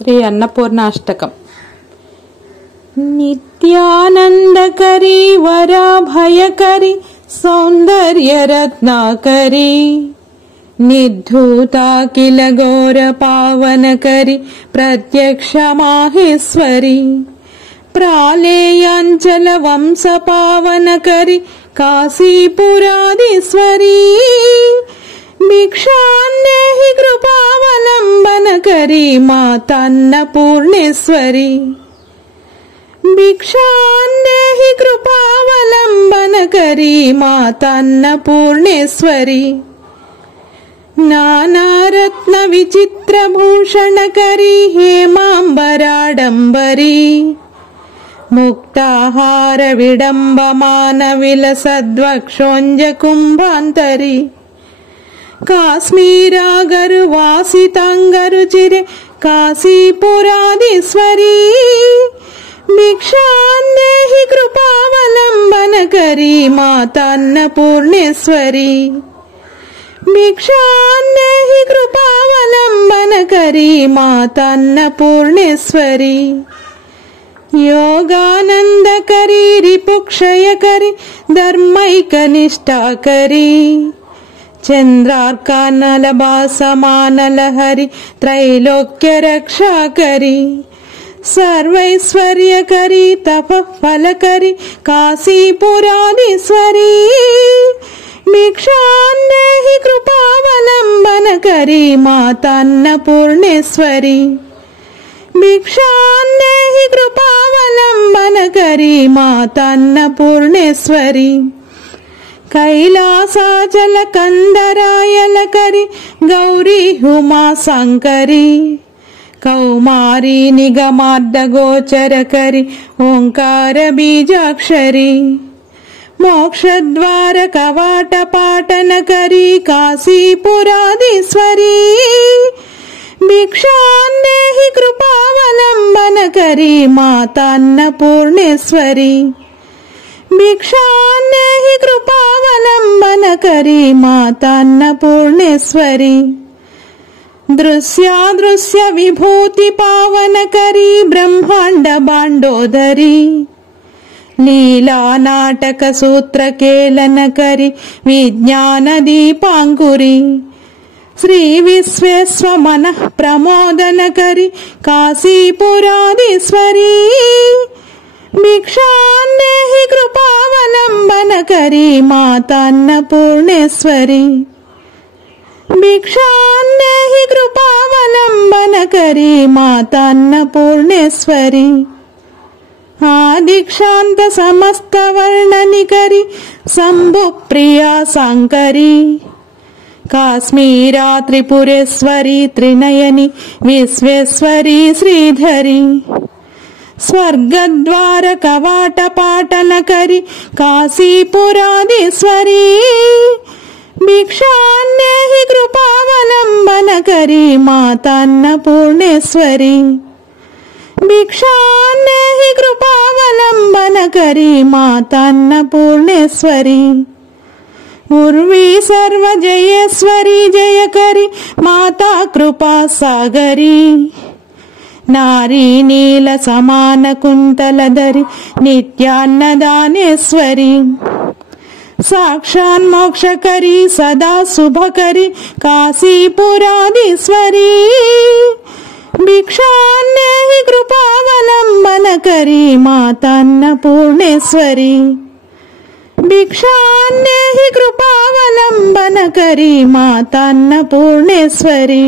శ్రీ అన్నపూర్ణాష్టకం. నిత్యానందకరీ వరాభయకరీ సౌందర్యరత్నాకరీ నిర్ధూతాఖిల ఘోర పావనకరీ ప్రత్యక్ష మాహేశ్వరీ ప్రాళేయాంచల వంశ పావనకరీ కాశీపురాధీశ్వరీ భిక్షాన్నేహి కృపావలంబనకరీ మాతాన్నపూర్ణేశ్వరీ భిక్షాన్నేహి కృపావలంబనకరీ మాతాన్నపూర్ణేశ్వరీ నానారత్న విచిత్రభూషణకరీ హేమాంబరాడంబరీ ముక్తాహార విడంబమాన విలసద్వక్షోంజ కుంభాంతరీ కాశ్మీరాగరు వాసితాంగరు చిరే కాశీపురాధీశ్వరీ భిక్షాన్నేహి కృపావలంబనకరీ మాతాన్నపూర్ణేశ్వరీ భిక్షాన్నేహి కృపావలంబనకరీ మాతాన్నపూర్ణేశ్వరీ యోగానందకరీ రిపుక్షయకరీ ధర్మైకనిష్టాకరీ చంద్రార్కానలభాసమానలహరి త్రైలోక్య రక్షాకరీ సర్వైశ్వర్యకరీ తపఃఫలకరీ కాశీపురాధీశ్వరీ భిక్షాన్నేహి కృపావలంబనకరీ మాతాన్నపూర్ణేశ్వరీ భిక్షాన్నేహి కృపావలంబనకరీ మాతాన్నపూర్ణేశ్వరీ కైలాసాచల కందరాయలకరీ గౌరీ ఉమా శంకరీ కౌమారీ నిగమార్ధగోచరకరీ ఓంకార బీజాక్షరీ మోక్షద్వార కవాట పాటనకరీ కాశీపురాధీశ్వరీ భిక్షాన్నేహి కృపావలంబనకరీ మాతాన్నపూర్ణేశ్వరీ భిక్షాన్నేహి కృపావలంబనకరీ మాతాన్నపూర్ణేశ్వరీ దృశ్యాదృశ్య విభూతి పావనకరీ బ్రహ్మాండ బాండోదరీ లీలా నాటక సూత్రకేళనకరీ విజ్ఞాన దీపాంకురీ శ్రీ విశ్వేశ్వ మనః ప్రమోదనకరీ కాశీపురాధీశ్వరీ భిక్షాన్నేహి కృపావలంబనకరీ మాతాన్నపూర్ణేశ్వరీ భిక్షాన్నేహి కృపావలంబనకరీ మాతాన్నపూర్ణేశ్వరీ ఆదిక్షాంత సమస్త వర్ణనికరీ శంభు ప్రియా శంకరీ కాశ్మీరా త్రిపురేశ్వరీ త్రినయని విశ్వేశ్వరీ శ్రీధరీ స్వర్గద్వార కవాట పాటనకరీ కాశీపురాధీశ్వరీ భిక్షాన్నేహి కృపావలంబనకరీ మాతాన్నపూర్ణేశ్వరీ భిక్షాన్నేహి కృపావలంబనకరీ మాతాన్నపూర్ణేశ్వరీ ఉర్వీ సర్వజయేశ్వరీ జయకరీ మాతా కృపా సాగరీ నారీ నీల సమాన కుంతలధరి నిత్యాన్నదానేశ్వరీ సాక్షాన్మోక్షకరీ సదా శుభకరీ కాశీపురాధీశ్వరీ భిక్షాన్నేహి కృపావలంబనకరీ మాతాన్నపూర్ణేశ్వరీ భిక్షాన్నేహి కృపావలంబనకరీ మాతాన్నపూర్ణేశ్వరీ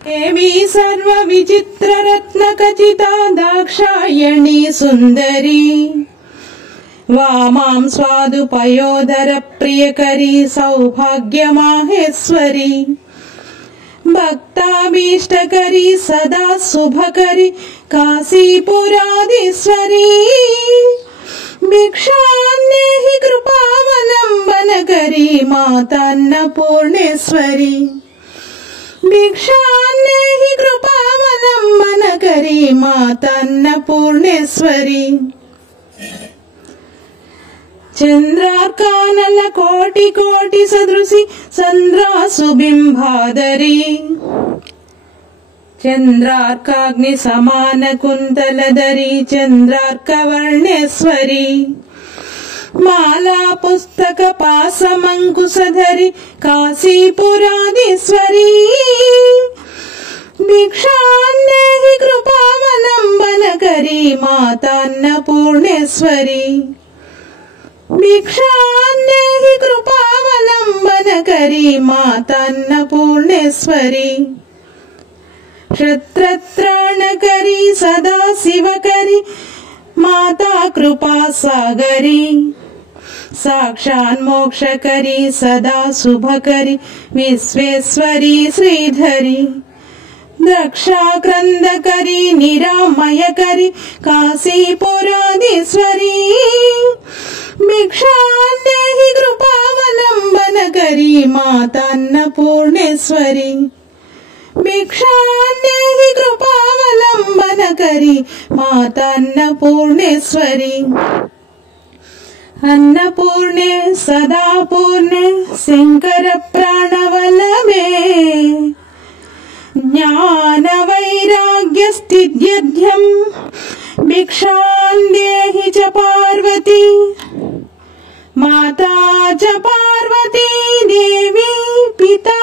దేవీ సర్వ విచిత్ర రత్న ఖచితా దాక్షాయణీ సుందరీ వామాం స్వాదుపయోదర ప్రియకరీ సౌభాగ్య మాహేశ్వరీ భక్తాభీష్టకరీ సదా శుభకరీ కాశీపురాధీశ్వరీ భిక్షాన్నేహి కృపావలంబనకరీ మాతాన్నపూర్ణేశ్వరీ భిక్షాన్నేహి కృపావలంబనకరీ మాతాన్నపూర్ణేశ్వరీ చంద్రార్కానల కోటి కోటి సదృశి సంద్రాసు బింబాదరీ చంద్రార్కాగ్ని సమాన కుంతలధరి చంద్రార్కవర్ణేశ్వరి మాలా పుస్తక పాసమంకుశధరి కాశీపురాధీశ్వరి భిక్షాన్నేహి కృపావలంబనకరి మాతాన్నపూర్ణేశ్వరి భిక్షాన్నేహి కృపావలంబనకరి మాతాన్నపూర్ణేశ్వరి క్షత్రత్రాణకరి సదా శివకరి మాతా కృపా సాగరి సాక్షాన్మోక్షకరి సదా శుభకరి విశ్వేశ్వరి శ్రీధరి ద్రక్షాక్రందకరి నిరామయకరి కాశీపురాధీశ్వరి భిక్షాన్నేహి కృపావలంబనకరి మాతాన్నపూర్ణేశ్వరి భిక్షాన్నేహి కృపావలంబనకరి మాతాన్నపూర్ణేశ్వరి అన్నపూర్ణే సదాపూర్ణే శంకర ప్రాణవల్లభే జ్ఞాన వైరాగ్య స్థిత్యర్థ్యం భిక్షాన్నేహి చ పార్వతీ మాతా చ పార్వతీ దేవి పితా